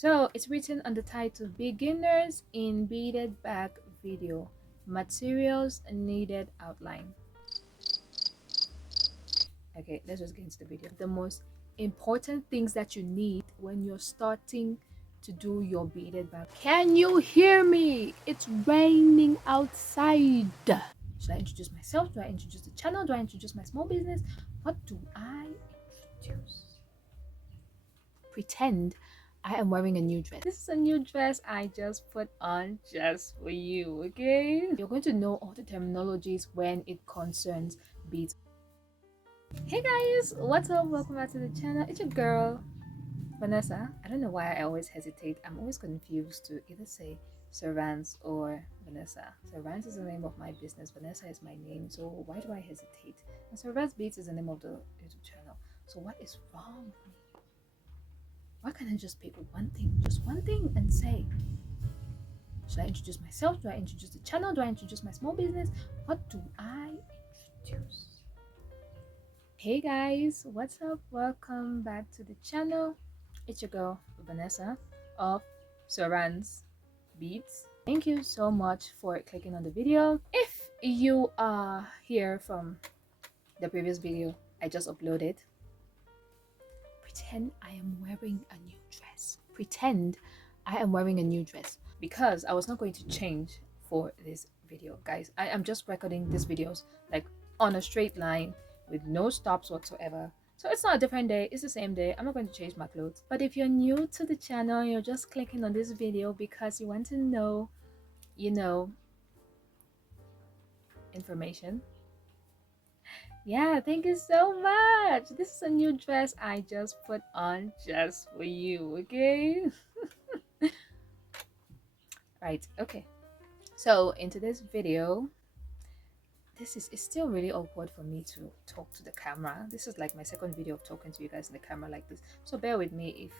So it's written on the title, Beginners in Beaded Bag Video, Materials Needed Outline. Okay, let's just get into the video. The most important things that you need when you're starting to do your beaded bag. Can you hear me? It's raining outside. Should I introduce myself? Do I introduce the channel? Do I introduce my small business? What do I introduce? Pretend I am wearing a new dress. This is a new dress I just put on just for you, okay? You're going to know all the terminologies when it concerns beads. Hey guys, what's up? Welcome back to the channel. It's your girl, Vanessa. I don't know why I always hesitate. I'm always confused to either say Servants or Vanessa. Servants is the name of my business. Vanessa is my name. So why do I hesitate? And Servants Beats is the name of the YouTube channel. So what is wrong with me? Why can't I just pick one thing? Just one thing and say, should I introduce myself? Do I introduce the channel? Do I introduce my small business? What do I introduce? Hey guys, what's up? Welcome back to the channel. It's your girl Vanessa of Servants Beats. Thank you so much for clicking on the video. If you are here from the previous video I just uploaded, pretend I am wearing a new dress. Pretend I am wearing a new dress, because I was not going to change for this video, guys. I am just recording these videos like on a straight line with no stops whatsoever. So it's not a different day, it's the same day. I'm not going to change my clothes. But if you're new to the channel, you're just clicking on this video because you want to know, information. Yeah, thank you so much. This is a new dress I just put on just for you, okay? Right, okay. So in today's video, it's still really awkward for me to talk to the camera. This is like my second video of talking to you guys in the camera like this, so bear with me if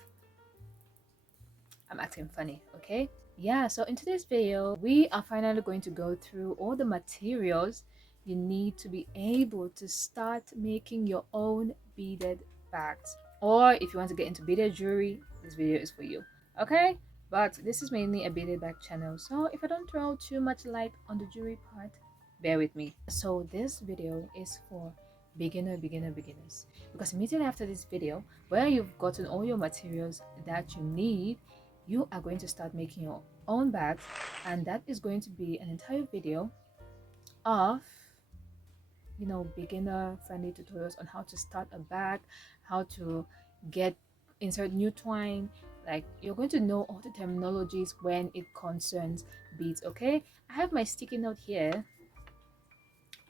I'm acting funny, okay? Yeah, so in today's video we are finally going to go through all the materials you need to be able to start making your own beaded bags. Or if you want to get into beaded jewelry, this video is for you, okay? But this is mainly a beaded bag channel, so if I don't throw too much light on the jewelry part, bear with me. So this video is for beginners, because immediately after this video, where you've gotten all your materials that you need, you are going to start making your own bags, and that is going to be an entire video of beginner friendly tutorials on how to start a bag, how to insert new twine. Like, you're going to know all the terminologies when it concerns beads, okay? I have my sticky note here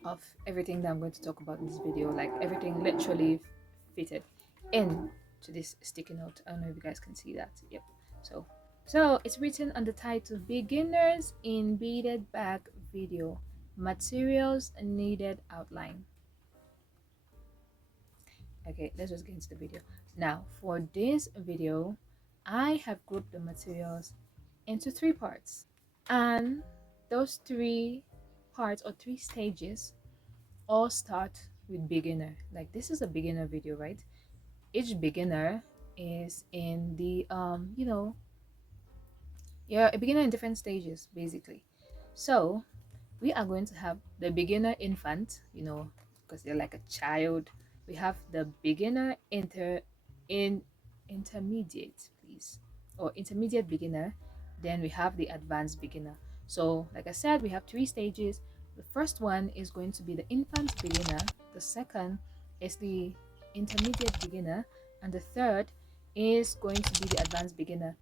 of everything that I'm going to talk about in this video, like everything literally fitted in to this sticky note. I don't know if you guys can see that. Yep. So it's written on the title, Beginners in Beaded Bag Video, Materials Needed Outline. Okay, let's just get into the video. Now for this video, I have grouped the materials into 3 parts, and those 3 parts or 3 stages all start with beginner. Like, this is a beginner video, right? Each beginner is in the you're a beginner in different stages, basically. So we are going to have the beginner infant, because they're like a child. We have the beginner intermediate, please, or intermediate beginner. Then we have the advanced beginner. So like I said, we have 3 stages. The first one is going to be the infant beginner, the second is the intermediate beginner, and the third is going to be the advanced beginner.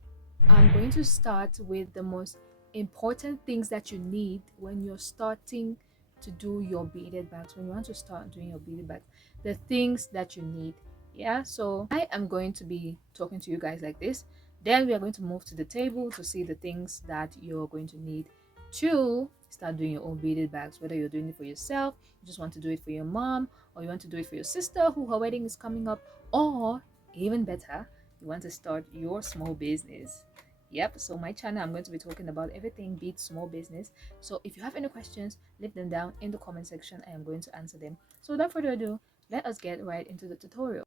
I'm going to start with the most important things that you need when you're starting to do your beaded bags. When you want to start doing your beaded bags, the things that you need. Yeah, so I am going to be talking to you guys like this. Then we are going to move to the table to see the things that you're going to need to start doing your own beaded bags. Whether you're doing it for yourself, you just want to do it for your mom, or you want to do it for your sister who her wedding is coming up, or even better, you want to start your small business. Yep, so my channel, I'm going to be talking about everything beats small business. So if you have any questions, leave them down in the comment section. I am going to answer them. So without further ado, let us get right into the tutorial.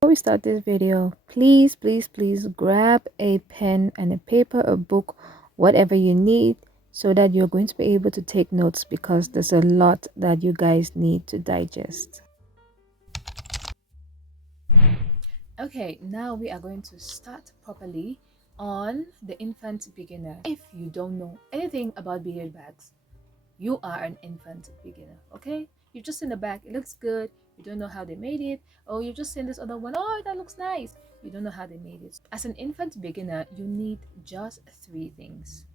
Before we start this video, please grab a pen and a paper, a book, whatever you need, so that you're going to be able to take notes, because there's a lot that you guys need to digest. Okay, now we are going to start properly on the infant beginner. If you don't know anything about beaded bags, you are an infant beginner. Okay, you've just seen the bag, it looks good, you don't know how they made it, or you've just seen this other one, oh, that looks nice, you don't know how they made it. As an infant beginner, you need just three things.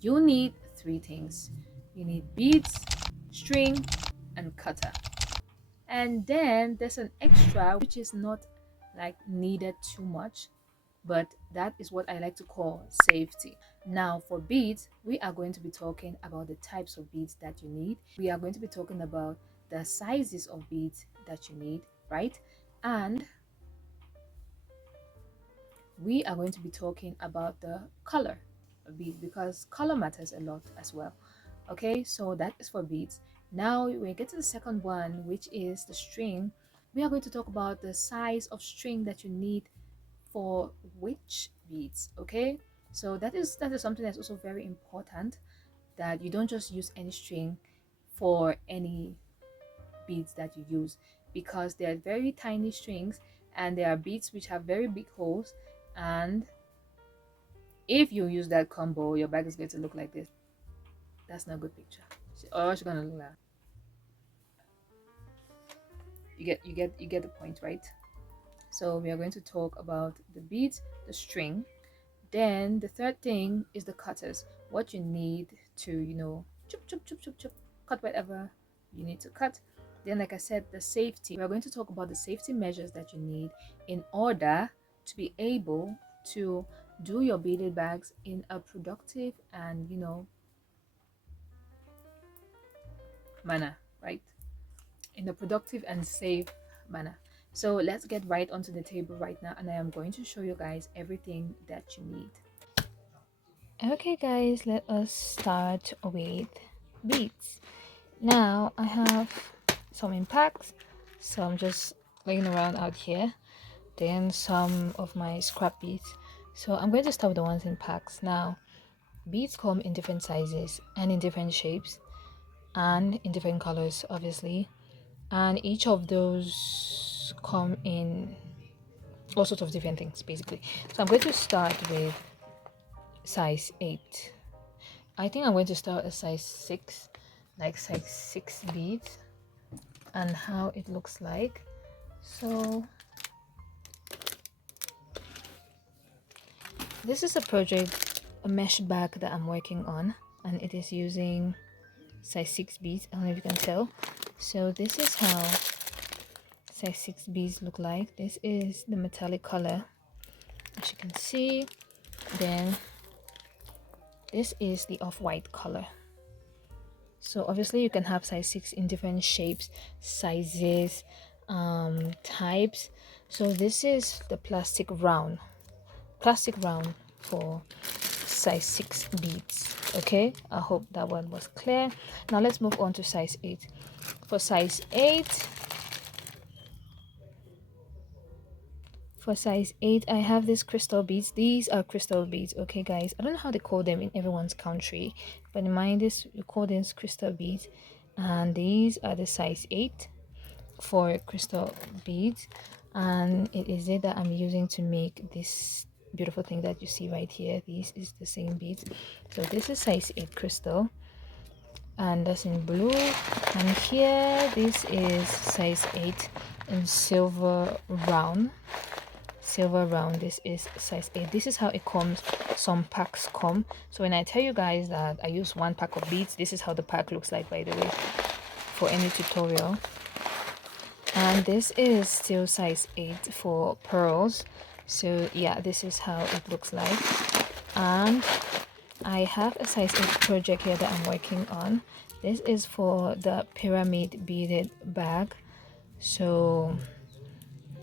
You need beads, string, and cutter. And then there's an extra which is not like needed too much, but that is what I like to call safety. Now for beads, we are going to be talking about the types of beads that you need. We are going to be talking about the sizes of beads that you need, right? And we are going to be talking about the color of beads, because color matters a lot as well. Okay, so that is for beads. Now we get to the second one, which is the string. We are going to talk about the size of string that you need for which beads. Okay, so that is something that's also very important, that you don't just use any string for any beads that you use, because they are very tiny strings and there are beads which have very big holes, and if you use that combo, your bag is going to look like this. That's not a good picture. Oh, she's gonna look like, you get the point, right? So we are going to talk about the beads, the string. Then the third thing is the cutters. What you need to, chop, chop, chop, chop, chop, cut whatever you need to cut. Then, like I said, the safety. We're going to talk about the safety measures that you need in order to be able to do your beaded bags in a productive and, manner, right? In a productive and safe manner. So let's get right onto the table right now, and I am going to show you guys everything that you need. Okay guys, let us start with beads. Now I have some in packs, some just laying around out here, then some of my scrap beads. So I'm going to start with the ones in packs. Now beads come in different sizes and in different shapes and in different colors, obviously, and each of those come in all sorts of different things basically. So I'm going to start with size 8. I think I'm going to start a size 6, like size 6 beads, and how it looks like. So this is a project, a mesh bag that I'm working on, and it is using size 6 beads. I don't know if you can tell. So this is how size 6 beads look like. This is the metallic color, as you can see. Then this is the off-white color. So obviously you can have size 6 in different shapes, sizes, types. So this is the plastic round for size 6 beads. Okay, I hope that one was clear. Now let's move on to size 8. For size 8, I have these crystal beads. These are crystal beads, okay guys. I don't know how they call them in everyone's country, but in mine we call them crystal beads, and these are the size 8 for crystal beads, and it is it that I'm using to make this beautiful thing that you see right here. This is the same beads. So this is size 8 crystal, and that's in blue, and here this is size 8 in silver round. This is size 8. This is how it comes. Some packs come. So when I tell you guys that I use 1 pack of beads, this is how the pack looks like, by the way, for any tutorial. And this is still size 8 for pearls. So yeah, this is how it looks like. And I have a size 8 project here that I'm working on. This is for the pyramid beaded bag. So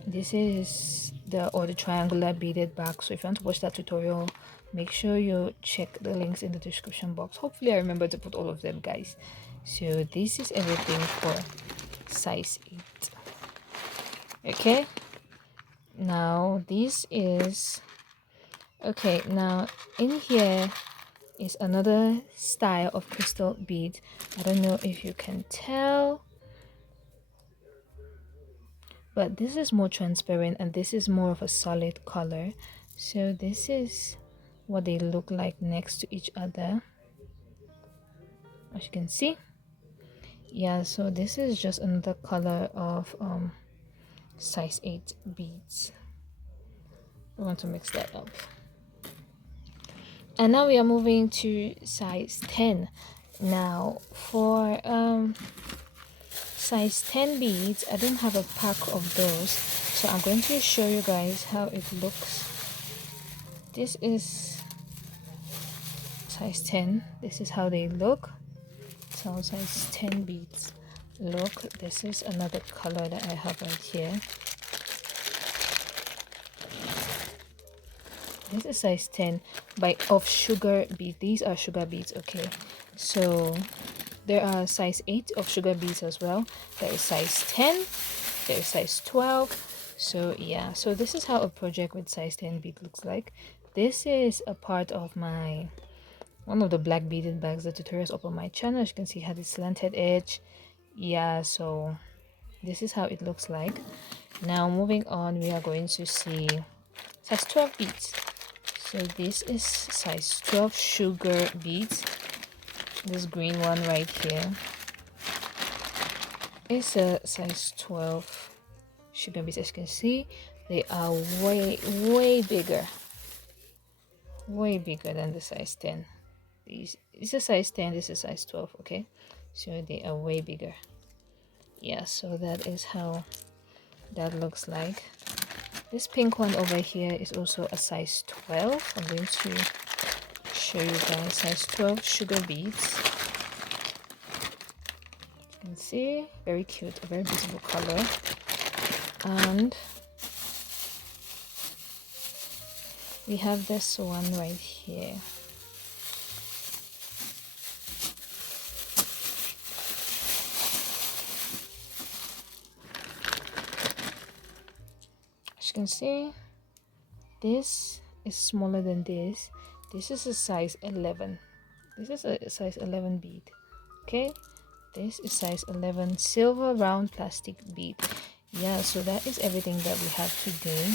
this is the triangular beaded bag. So if you want to watch that tutorial, make sure you check the links in the description box. Hopefully I remember to put all of them, guys. So this is everything for size 8. Okay, Now this is okay. Now in here is another style of crystal bead. I don't know if you can tell, but this is more transparent and this is more of a solid color. So this is what they look like next to each other, as you can see. Yeah, so this is just another color of size 8 beads. I want to mix that up. And now we are moving to size 10. Now for size 10 beads, I don't have a pack of those, so I'm going to show you guys how it looks. This is size 10. This is how they look. So size 10 beads look. This is another color that I have right here. This is size 10 of sugar beads. These are sugar beads, okay? So there are size 8 of sugar beads as well. There is size 10. There is size 12. So yeah, so this is how a project with size 10 bead looks like. This is a part of my one of the black beaded bags, the tutorials up on my channel. As you can see, it had this slanted edge. Yeah, so this is how it looks like. Now moving on, we are going to see size 12 beads. So this is size 12 sugar beads. This green one right here is a size 12 sugar beads. As you can see, they are way bigger, way bigger than the size 10. This is a size 10, this is size 12, okay? So they are way bigger. Yeah, so that is how that looks like. This pink one over here is also a size 12. I'm going to show you guys size 12 sugar beads. You can see, very cute, a very beautiful color. And we have this one right here. As you can see, this is smaller than this. This is a size 11. This is a size 11 bead, okay? This is size 11 silver round plastic bead. Yeah, so that is everything that we have today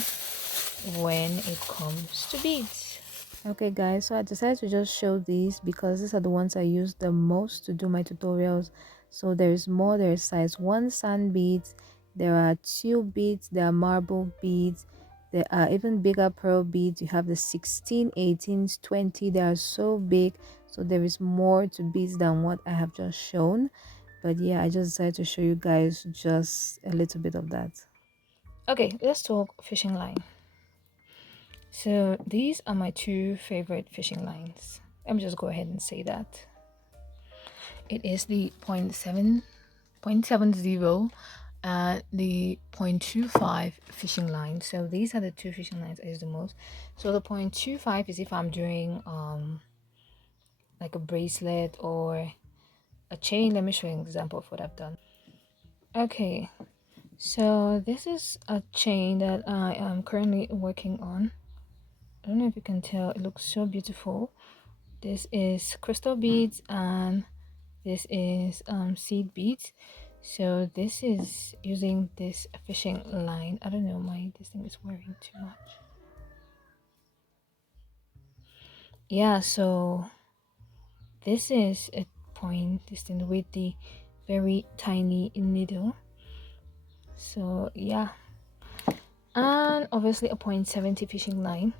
when it comes to beads. Okay guys, so I decided to just show these because these are the ones I use the most to do my tutorials. So there's more. There's size 1 sand beads, there are 2 beads, there are marble beads, there are even bigger pearl beads. You have the 16, 18s, 20. They are so big, so there is more to beads than what I have just shown. But yeah, I just decided to show you guys just a little bit of that. Okay, let's talk fishing line. So these are my 2 favorite fishing lines. Let me just go ahead and say that. It is the 0.70 and the 0.25 fishing line. So these are the 2 fishing lines I use the most. So the 0.25 is if I'm doing like a bracelet or a chain. Let me show you an example of what I've done. Okay, so this is a chain that I am currently working on. I don't know if you can tell, it looks so beautiful. This is crystal beads and this is seed beads. So this is using this fishing line. I don't know, this thing is wearing too much. Yeah, so this is a point distance with the very tiny needle. So yeah, and obviously a 0.70 fishing line.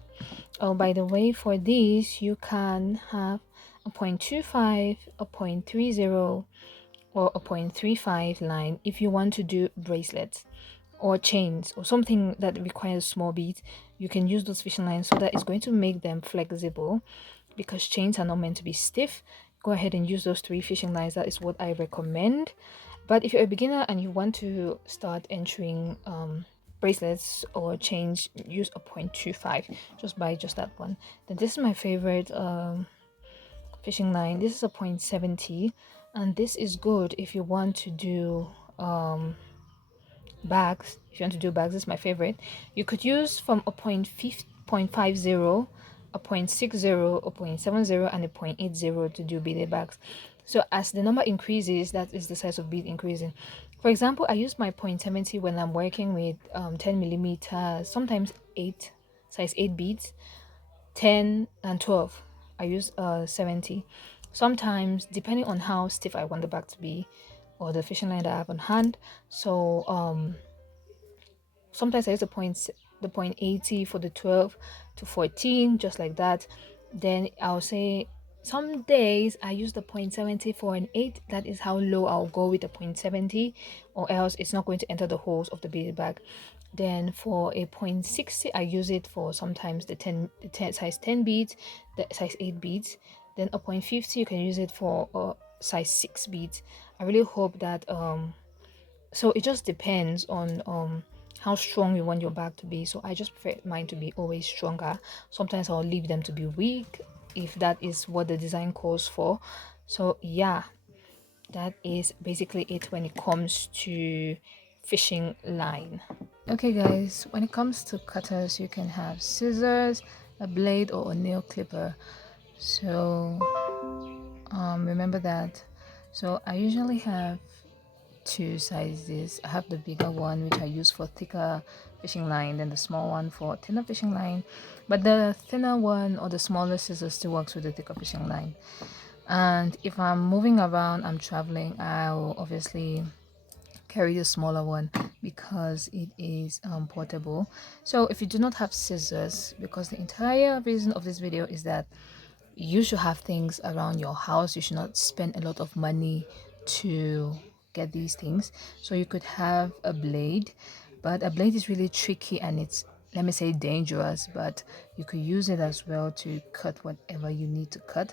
Oh, by the way, for these you can have a 0.25, a 0.30, or a 0.35 line if you want to do bracelets or chains or something that requires small beads. You can use those fishing lines, so that is going to make them flexible, because chains are not meant to be stiff. Go ahead and use those 3 fishing lines. That is what I recommend. But if you're a beginner and you want to start entering bracelets or chains, use a 0.25. Just buy just that one. Then this is my favorite fishing line. This is a 0.70, and this is good if you want to do bags, if you want to do bags, this is my favorite. You could use from a 0.50, a 0.60, a 0.70, and a 0.80 to do beaded bags. So as the number increases, that is the size of bead increasing. For example, I use my 0.70 when I'm working with 10 millimeters, sometimes 8, size 8 beads, 10 and 12. I use 70. Sometimes, depending on how stiff I want the bag to be, or the fishing line that I have on hand. So sometimes I use the point 80 for the 12 to 14, just like that. Then I'll say some days I use the point 70 for an 8. That is how low I'll go with the point 70, or else it's not going to enter the holes of the beaded bag. Then for a point 60, I use it for sometimes the 10 size 10 beads, the size 8 beads. Then a point 50, you can use it for size 6 beads. I really hope that so it just depends on how strong you want your bag to be. So I just prefer mine to be always stronger. Sometimes I'll leave them to be weak if that is what the design calls for. So yeah, that is basically it when it comes to fishing line. Okay guys, when it comes to cutters, you can have scissors, a blade, or a nail clipper. So remember that. So I usually have two sizes. I have the bigger one which I use for thicker fishing line, then the small one for thinner fishing line, but the thinner one or the smaller scissors still works with the thicker fishing line. And if I'm moving around, I'm traveling, I'll obviously carry the smaller one because it is portable. So if you do not have scissors, because the entire reason of this video is that you should have things around your house, you should not spend a lot of money to get these things. So you could have a blade, but a blade is really tricky and it's, let me say, dangerous, but you could use it as well to cut whatever you need to cut,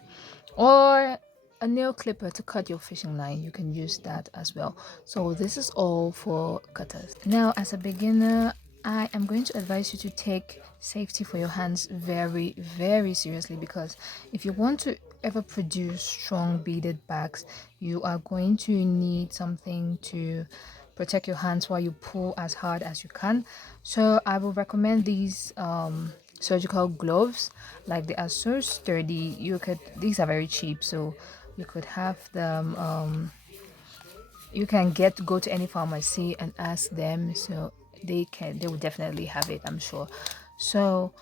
or a nail clipper to cut your fishing line. You can use that as well. So this is all for cutters. Now as a beginner, I am going to advise you to take safety for your hands very, very seriously, because if you want to ever produce strong beaded bags, you are going to need something to protect your hands while you pull as hard as you can. So I will recommend these surgical gloves. Like, they are so sturdy. These are very cheap, so you could have them you can go to any pharmacy and ask them, so they will definitely have it, I'm sure. So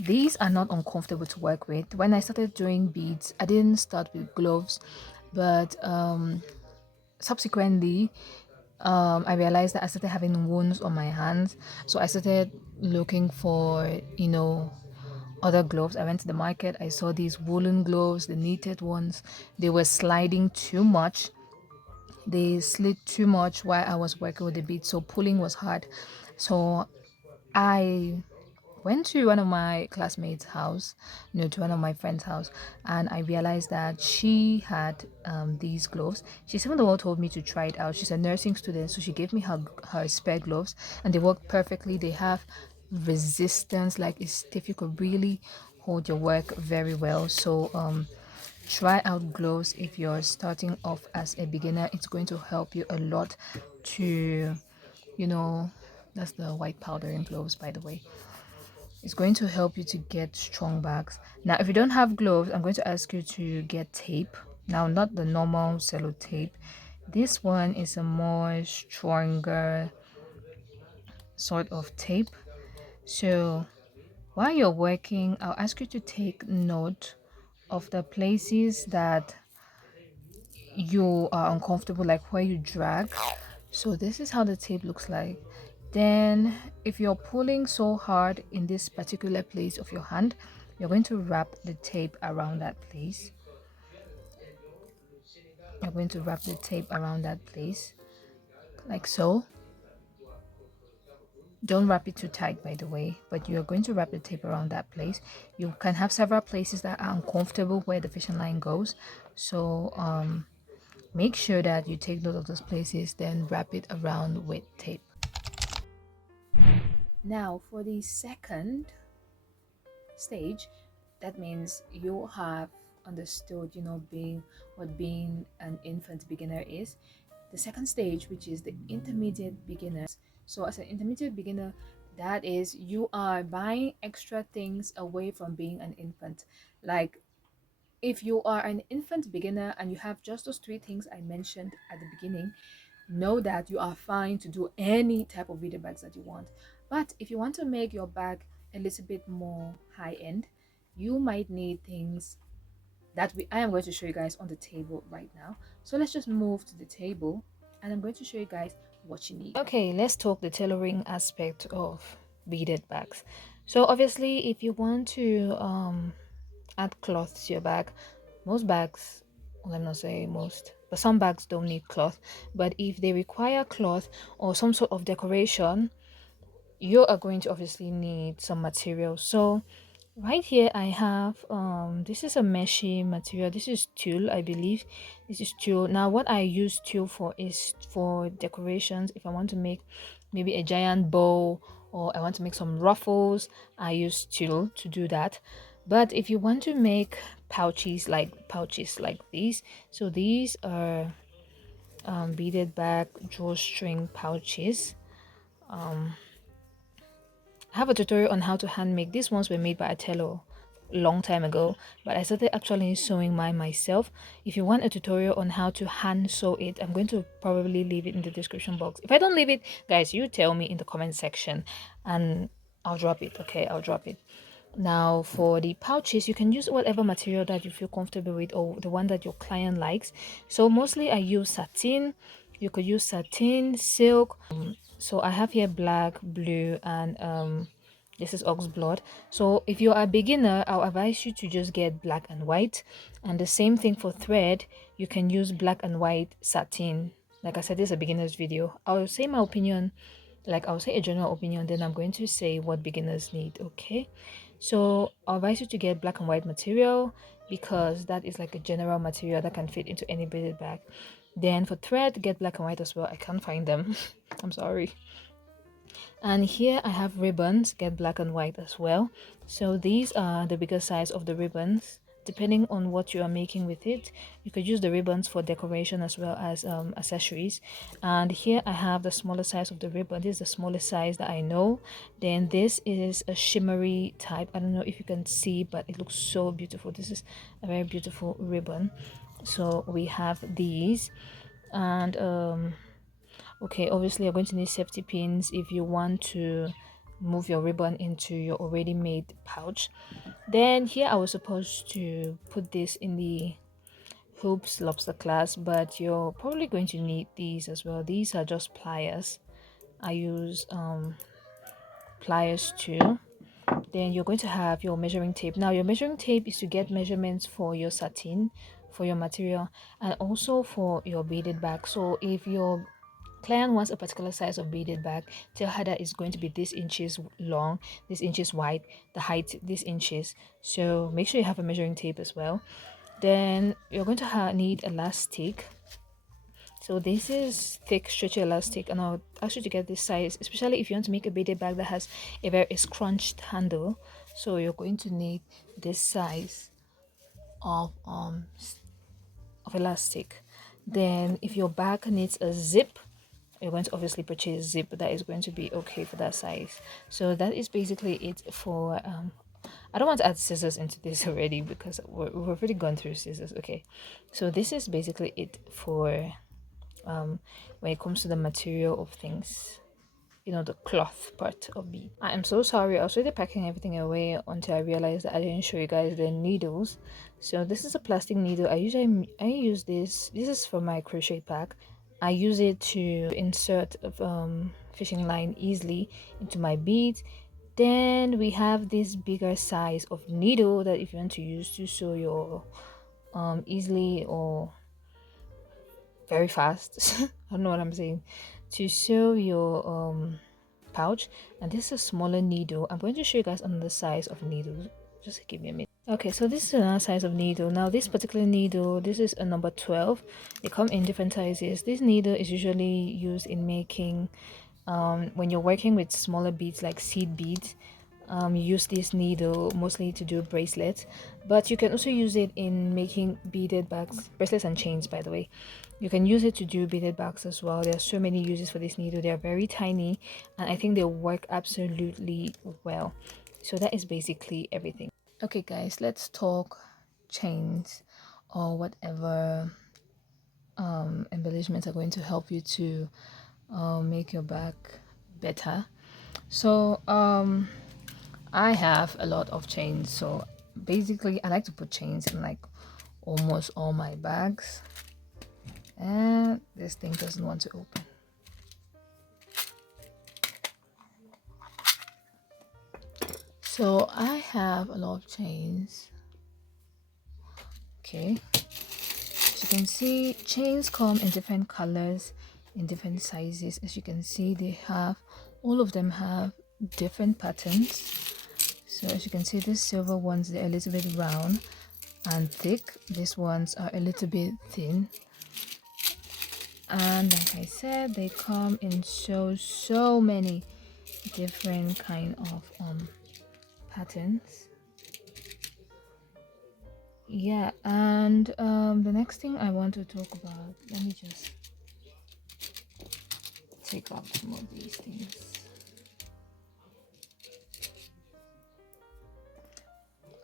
these are not uncomfortable to work with. When I started doing beads, I didn't start with gloves, but subsequently I realized that I started having wounds on my hands. So I started looking for, other gloves. I went to the market, I saw these woolen gloves, the knitted ones. They were sliding too much, they slid too much while I was working with the beads, so pulling was hard. So I went to one of my classmates' house, to one of my friend's house, and I realized that she had these gloves. She's even the one who told me to try it out. She's a nursing student, so she gave me her spare gloves, and they work perfectly. They have resistance, like it's stiff. You could really hold your work very well. So try out gloves if you're starting off as a beginner. It's going to help you a lot to, you know, that's the white powder in gloves, by the way. It's going to help you to get strong bags. Now, if you don't have gloves, I'm going to ask you to get tape. Now, not the normal cello tape. This one is a more stronger sort of tape. So while you're working, I'll ask you to take note of the places that you are uncomfortable, like where you drag. So this is how the tape looks like. Then if you're pulling so hard in this particular place of your hand, you're going to wrap the tape around that place. You're going to wrap the tape around that place, like so. Don't wrap it too tight, by the way, but you're going to wrap the tape around that place. You can have several places that are uncomfortable where the fishing line goes. So make sure that you take note of those places, then wrap it around with tape. Now for the second stage, that means you have understood, being an infant beginner is. The second stage, which is the intermediate beginners, So as an intermediate beginner, that is, you are buying extra things away from being an infant. Like, if you are an infant beginner and you have just those three things I mentioned at the beginning, know that you are fine to do any type of beaded bags that you want. But if you want to make your bag a little bit more high end, you might need things that I am going to show you guys on the table right now. So let's just move to the table and I'm going to show you guys what you need. Okay, let's talk the tailoring aspect of beaded bags. So obviously, if you want to add cloth to your bag, most bags, well, let me not say most, but some bags don't need cloth. But if they require cloth or some sort of decoration, you are going to obviously need some material. So right here I have this is a meshy material. This is tulle, I believe. This is tulle. Now what I use tulle for is for decorations. If I want to make maybe a giant bow or I want to make some ruffles, I use tulle to do that. But if you want to make pouches like these, so these are beaded bag drawstring pouches. I have a tutorial on how to hand make. These ones were made by a tailor long time ago, but I started actually sewing mine myself. If you want a tutorial on how to hand sew it, I'm going to probably leave it in the description box. If I don't leave it, guys, you tell me in the comment section and I'll drop it. Okay, I'll drop it. Now for the pouches, you can use whatever material that you feel comfortable with or the one that your client likes. So mostly I use satin. You could use satin, silk. So I have here black, blue, and this is ox blood. So if you're a beginner, I'll advise you to just get black and white. And the same thing for thread, you can use black and white satin. Like I said, this is a beginner's video. I'll say my opinion, like I'll say a general opinion, then I'm going to say what beginners need. Okay, so I'll advise you to get black and white material because that is like a general material that can fit into any beaded bag. Then for thread, get black and white as well. I can't find them. I'm sorry. And here I have ribbons, get black and white as well. So these are the bigger size of the ribbons. Depending on what you are making with it, you could use the ribbons for decoration as well as accessories. And here I have the smaller size of the ribbon. This is the smallest size that I know. Then this is a shimmery type. I don't know if you can see, but it looks so beautiful. This is a very beautiful ribbon. So we have these, and okay, obviously you're going to need safety pins if you want to move your ribbon into your already made pouch. Then here I was supposed to put this in the hoops lobster class, but you're probably going to need these as well. These are just pliers. I use pliers too. Then you're going to have your measuring tape. Now your measuring tape is to get measurements for your satin, for your material, and also for your beaded bag. So if your client wants a particular size of beaded bag, tell her that it's going to be this inches long, this inches wide, the height this inches. So make sure you have a measuring tape as well. Then you're going to need elastic. So this is thick stretchy elastic, and I'll ask you to get this size, especially if you want to make a beaded bag that has a very scrunched handle. So you're going to need this size of elastic. Then if your bag needs a zip, you're going to obviously purchase zip that is going to be okay for that size. So that is basically it for I don't want to add scissors into this already because we've already gone through scissors. Okay, so this is basically it for when it comes to the material of things, you know, the cloth part of bead. I am so sorry, I was already packing everything away until I realized that I didn't show you guys the needles. So this is a plastic needle. I use this is for my crochet pack. I use it to insert fishing line easily into my beads. Then we have this bigger size of needle that if you want to use to sew your easily or very fast I don't know what I'm saying, to sew your pouch. And this is a smaller needle. I'm going to show you guys another size of needle. Just give me a minute. Okay, so this is another size of needle. Now this particular needle, this is a number 12. They come in different sizes. This needle is usually used in making when you're working with smaller beads like seed beads. You use this needle mostly to do bracelets, but you can also use it in making beaded bags, bracelets and chains, by the way. You can use it to do beaded bags as well. There are so many uses for this needle. They are very tiny, and I think they work absolutely well. So that is basically everything. Okay, guys, let's talk chains or whatever embellishments are going to help you to make your bag better. So I have a lot of chains, so basically I like to put chains in like almost all my bags, and this thing doesn't want to open. So I have a lot of chains. Okay, as you can see, chains come in different colors, in different sizes. As you can see, they have, all of them have different patterns. So as you can see, these silver ones, they're a little bit round and thick. These ones are a little bit thin, and like I said, they come in so many different kind of patterns. Yeah, and the next thing I want to talk about, let me just take off some of these things.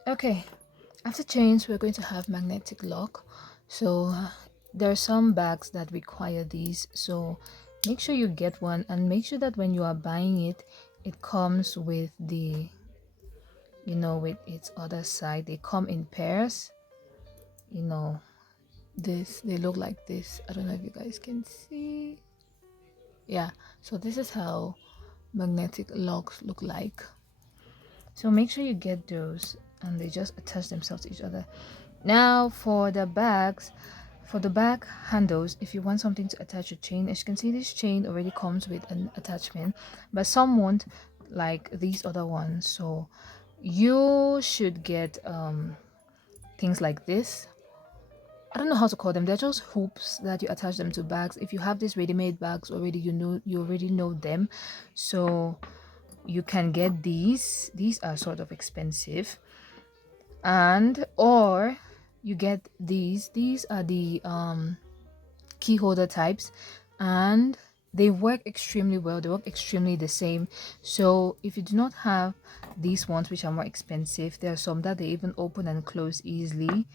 Okay, after chains, we're going to have magnetic lock. So there are some bags that require these, so make sure you get one, and make sure that when you are buying it, it comes with the, you know, with its other side. They come in pairs, you know, this, they look like this. I don't know if you guys can see. Yeah, so this is how magnetic locks look like. So make sure you get those, and they just attach themselves to each other. Now for the bags, for the bag handles, if you want something to attach your chain, as you can see, this chain already comes with an attachment, but some won't, like these other ones. So you should get things like this. I don't know how to call them. They're just hoops that you attach them to bags. If you have these ready-made bags already, you already know them. So you can get these are sort of expensive, and or you get these are the key holder types, and they work extremely well. They work extremely the same. So if you do not have these ones, which are more expensive, there are some that they even open and close easily,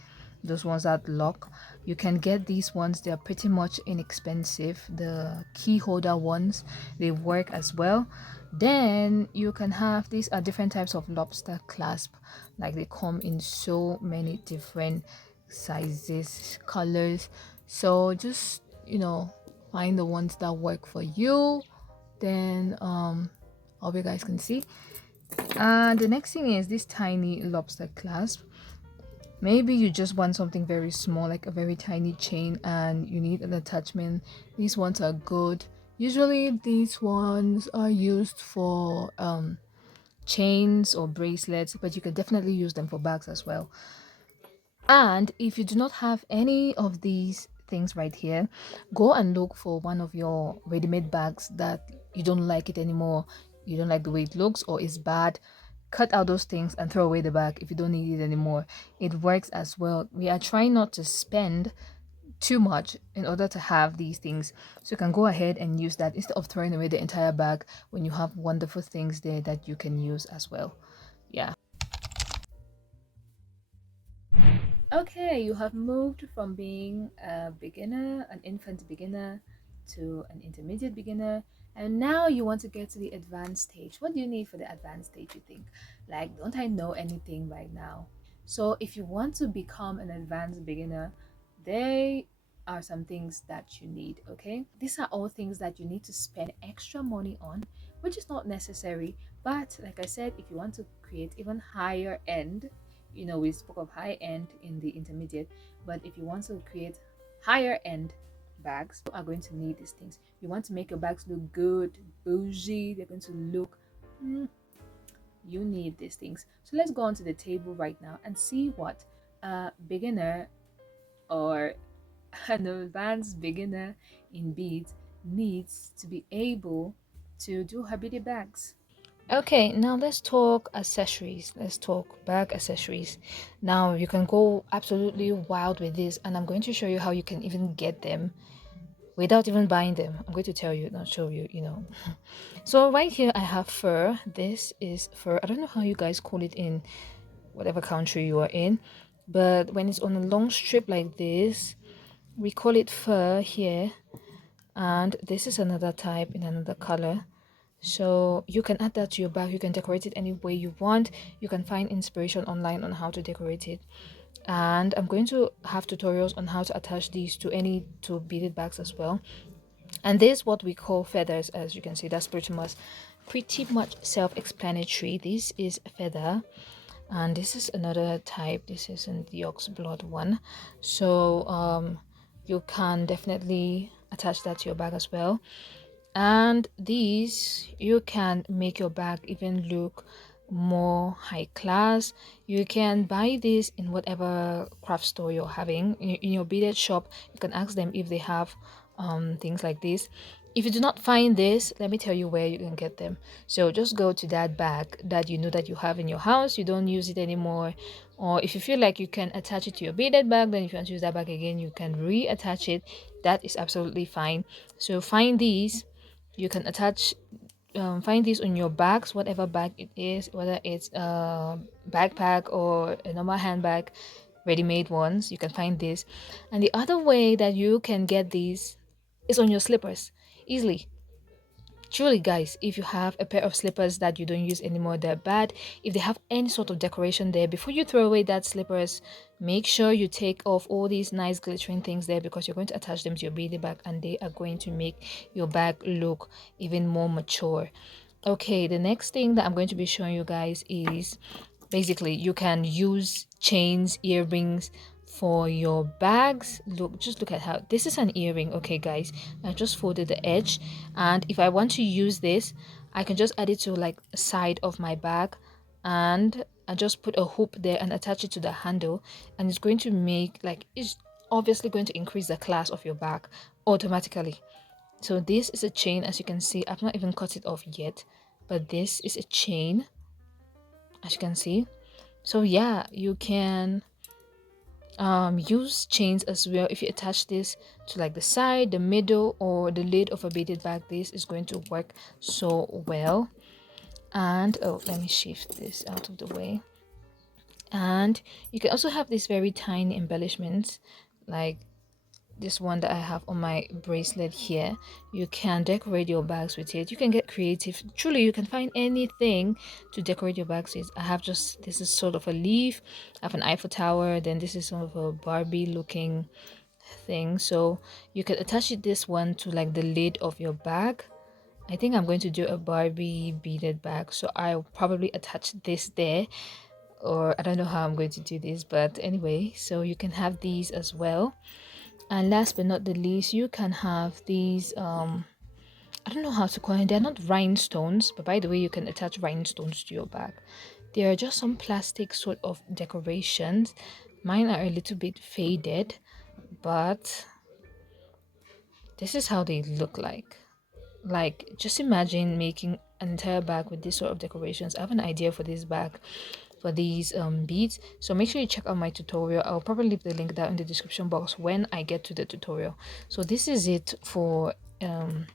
those ones that lock. You can get these ones. They're pretty much inexpensive. The key holder ones, they work as well. Then you can have, these are different types of lobster clasp, like they come in so many different sizes, colors. So just, you know, find the ones that work for you. Then hope you guys can see. And the next thing is this tiny lobster clasp. Maybe you just want something very small, like a very tiny chain, and you need an attachment. These ones are good. Usually these ones are used for chains or bracelets, but you can definitely use them for bags as well. And if you do not have any of these things right here, go and look for one of your ready-made bags that you don't like it anymore, you don't like the way it looks, or it's bad. Cut out those things and throw away the bag if you don't need it anymore. It works as well. We are trying not to spend too much in order to have these things, so you can go ahead and use that instead of throwing away the entire bag when you have wonderful things there that you can use as well. Yeah. Okay, you have moved from being a beginner, an infant beginner, to an intermediate beginner, and now you want to get to the advanced stage. What do you need for the advanced stage, you think? Like, don't I know anything right now? So, if you want to become an advanced beginner, there are some things that you need, okay? These are all things that you need to spend extra money on, which is not necessary. But, like I said, if you want to create even higher end, you know, we spoke of high end in the intermediate, but if you want to create higher end bags, you are going to need these things. You want to make your bags look good, bougie, they're going to look, you need these things. So let's go onto the table right now and see what a beginner or an advanced beginner in beads needs to be able to do her beaded bags. Okay, now let's talk accessories. Let's talk bag accessories. Now you can go absolutely wild with this, and I'm going to show you how you can even get them without even buying them. I'm going to tell you, not show you, So right here I have fur. This is fur. I don't know how you guys call it in whatever country you are in, but when it's on a long strip like this, we call it fur here. And this is another type in another color. So you can add that to your bag. You can decorate it any way you want. You can find inspiration online on how to decorate it. And I'm going to have tutorials on how to attach these to any two beaded bags as well. And this is what we call feathers. As you can see, that's pretty much self-explanatory. This is a feather, and this is another type. This isn't the ox blood one. So you can definitely attach that to your bag as well. And these, you can make your bag even look more high class. You can buy this in whatever craft store you're having in your beaded shop. You can ask them if they have things like this. If you do not find this, let me tell you where you can get them. So just go to that bag that you know that you have in your house, you don't use it anymore, or if you feel like you can attach it to your beaded bag, then if you want to use that bag again, you can reattach it. That is absolutely fine. So find these. You can attach find these on your bags, whatever bag it is, whether it's a backpack or a normal handbag, ready-made ones. You can find this. And the other way that you can get these is on your slippers easily. Truly, guys, if you have a pair of slippers that you don't use anymore, they're bad. If they have any sort of decoration there, before you throw away that slippers, make sure you take off all these nice glittering things there, because you're going to attach them to your beaded bag and they are going to make your bag look even more mature. Okay, the next thing that I'm going to be showing you guys is basically you can use chains, earrings for your bags. Look, just look at how this is an earring. Okay, guys, I just folded the edge, and if I want to use this, I can just add it to like a side of my bag, and I just put a hoop there and attach it to the handle, and it's going to make like, it's obviously going to increase the class of your bag automatically. So this is a chain. As you can see, I've not even cut it off yet, but this is a chain, as you can see. So yeah, you can use chains as well. If you attach this to like the side, the middle, or the lid of a beaded bag, this is going to work so well. And oh, let me shift this out of the way. And you can also have these very tiny embellishments, like this one that I have on my bracelet here. You can decorate your bags with it. You can get creative. Truly, you can find anything to decorate your bags with. I have just, this is sort of a leaf. I have an Eiffel Tower. Then this is sort of a Barbie looking thing. So you can attach it, this one, to like the lid of your bag. I think I'm going to do a Barbie beaded bag. So I'll probably attach this there, or I don't know how I'm going to do this, but anyway, so you can have these as well. And last but not the least, you can have these I don't know how to call them. They're not rhinestones, but by the way, you can attach rhinestones to your bag. They are just some plastic sort of decorations. Mine are a little bit faded, but this is how they look like. Like, just imagine making an entire bag with this sort of decorations. I have an idea for this bag, for these beads, so make sure you check out my tutorial. I'll probably leave the link down in the description box when I get to the tutorial. So this is it for all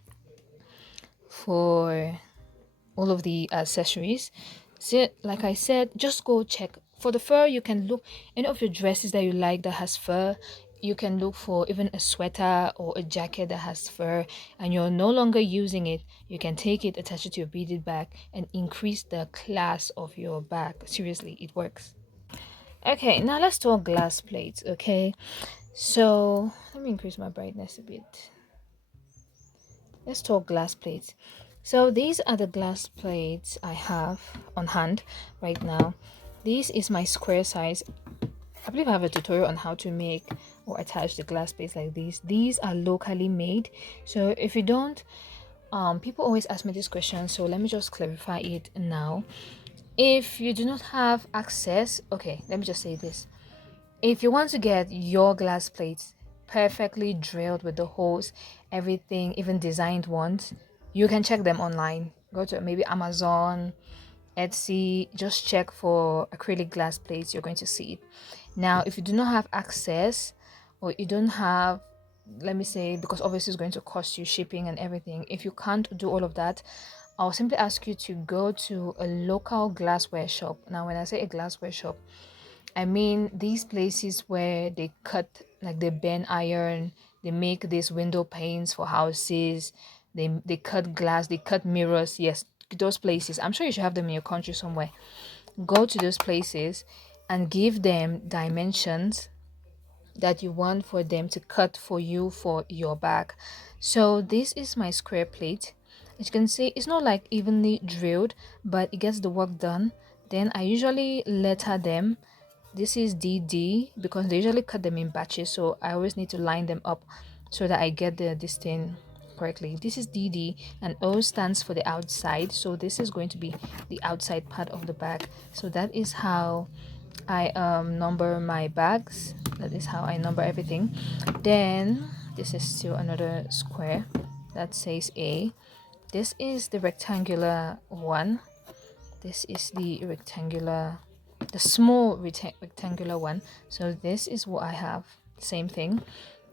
of the accessories. So like I said, just go check for the fur. You can look any of your dresses that you like that has fur. You can look for even a sweater or a jacket that has fur and you're no longer using it. You can take it, attach it to your beaded bag, and increase the class of your bag. Seriously, it works. Okay, now let's talk glass plates. Okay, so let me increase my brightness a bit. Let's talk glass plates. So these are the glass plates I have on hand right now. This is my square size. I believe I have a tutorial on how to make or attach the glass plates like these. These are locally made. So if you don't, people always ask me this question, so let me just clarify it now. If you do not have access, okay, let me just say this. If you want to get your glass plates perfectly drilled with the holes, everything, even designed ones, you can check them online. go to maybe Amazon, Etsy, just check for acrylic glass plates. You're going to see it. Now, if you do not have access, or you don't have, let me say, because obviously it's going to cost you shipping and everything, if you can't do all of that, I'll simply ask you to go to a local glassware shop. Now, when I say a glassware shop, I mean these places where they cut, like they bend iron, they make these window panes for houses, they cut glass, they cut mirrors. Yes, those places. I'm sure you should have them in your country somewhere. Go to those places and give them dimensions that you want for them to cut for you for your bag. So this is my square plate. As you can see, it's not like evenly drilled, but it gets the work done. Then I usually letter them. This is DD because they usually cut them in batches, so I always need to line them up so that I get this thing correctly. This is DD, and O stands for the outside, so this is going to be the outside part of the bag. So that is how I number my bags. That is how I number everything. Then this is still another square that says A. This is the rectangular one. This is the rectangular, the small rectangular one. So this is what I have. Same thing.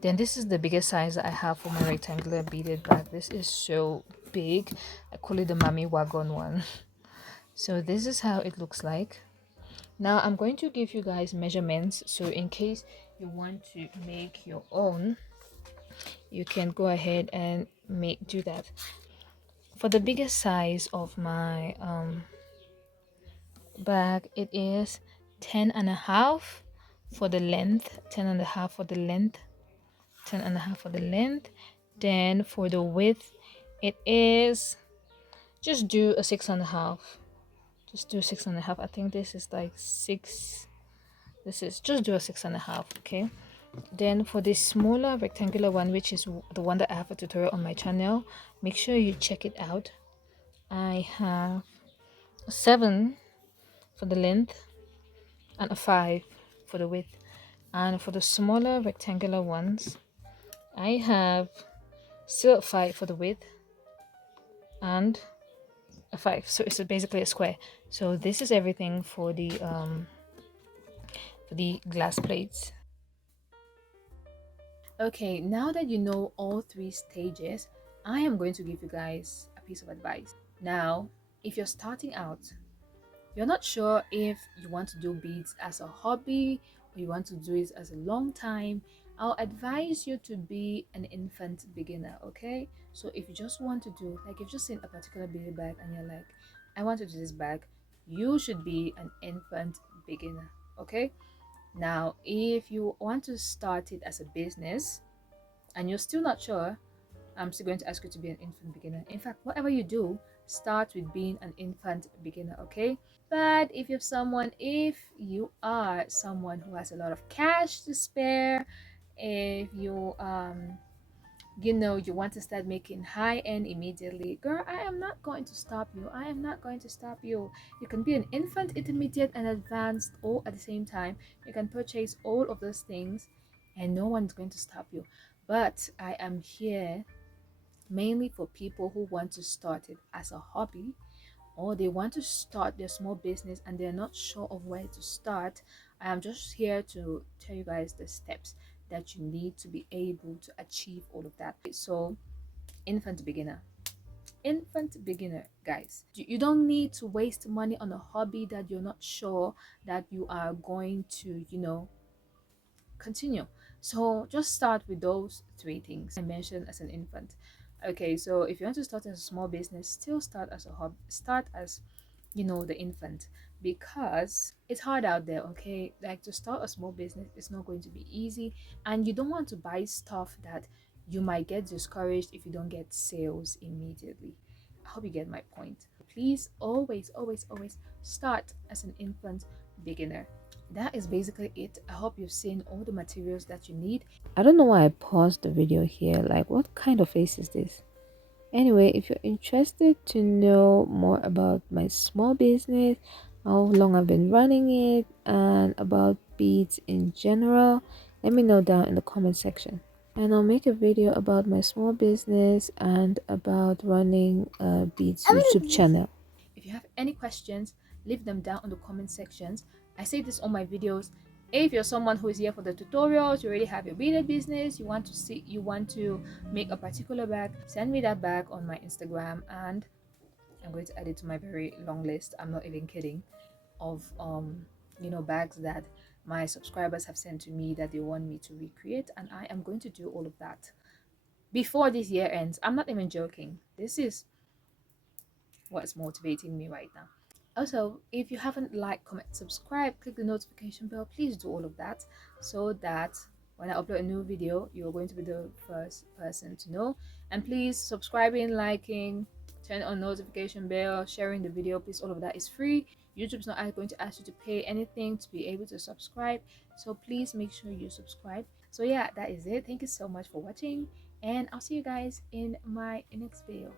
Then this is the biggest size that I have for my rectangular beaded bag. This is so big. I call it the mommy wagon one. So this is how it looks like. Now I'm going to give you guys measurements, so in case you want to make your own, you can go ahead and do that. For the biggest size of my bag, it is 10.5 for the length, 10.5 for the length, 10.5 for the length. Then for the width, it is, just do a 6.5. Just do 6.5. I think this is like 6. This is, just do a 6.5. Okay. Then for this smaller rectangular one, which is the one that I have a tutorial on my channel, make sure you check it out. I have a 7 for the length and a 5 for the width. And for the smaller rectangular ones, I have still a 5 for the width and a 5. So it's basically a square. So this is everything for the glass plates. Okay, now that you know all 3 stages, I am going to give you guys a piece of advice. Now, if you're starting out, you're not sure if you want to do beads as a hobby or you want to do it as a long time, I'll advise you to be an infant beginner, okay? So if you just want to do, like, you've just seen a particular beaded bag and you're like, I want to do this bag, you should be an infant beginner, okay? Now, if you want to start it as a business and you're still not sure, I'm still going to ask you to be an infant beginner. In fact, whatever you do, start with being an infant beginner, okay? But if you are someone who has a lot of cash to spare, if you you want to start making high end immediately, girl, I am not going to stop you. I am not going to stop you. You can be an infant, intermediate, and advanced all at the same time. You can purchase all of those things and no one's going to stop you. But I am here mainly for people who want to start it as a hobby, or they want to start their small business and they're not sure of where to start. I am just here to tell you guys the steps that you need to be able to achieve all of that. So, infant beginner. Infant beginner, guys. You don't need to waste money on a hobby that you're not sure that you are going to, continue. So just start with those 3 things I mentioned as an infant. Okay, so if you want to start as a small business, still start as a hobby, start as the infant, because it's hard out there. Okay, like, to start a small business, it's not going to be easy, and you don't want to buy stuff that you might get discouraged if you don't get sales immediately. I hope you get my point. Please always, always, always start as an infant beginner. That is basically it. I hope you've seen all the materials that you need. I don't know why I paused the video here. Like, what kind of face is this? Anyway, if you're interested to know more about my small business, how long I've been running it, and about beads in general, let me know down in the comment section. and I'll make a video about my small business and about running a Beats YouTube channel. If you have any questions, leave them down in the comment sections. I say this on my videos. If you're someone who is here for the tutorials, you already have your beaded business, you want to make a particular bag, send me that bag on my Instagram, and I'm going to add it to my very long list. I'm not even kidding, of bags that my subscribers have sent to me that they want me to recreate, and I am going to do all of that before this year ends. I'm not even joking. This is what's motivating me right now. Also, if you haven't liked, comment, subscribe, click the notification bell, please do all of that so that when I upload a new video, you're going to be the first person to know. And please subscribing, liking, turn on notification bell, sharing the video, please, all of that is free. YouTube's not going to ask you to pay anything to be able to subscribe, so please make sure you subscribe. So yeah, that is it. Thank you so much for watching, and I'll see you guys in my next video.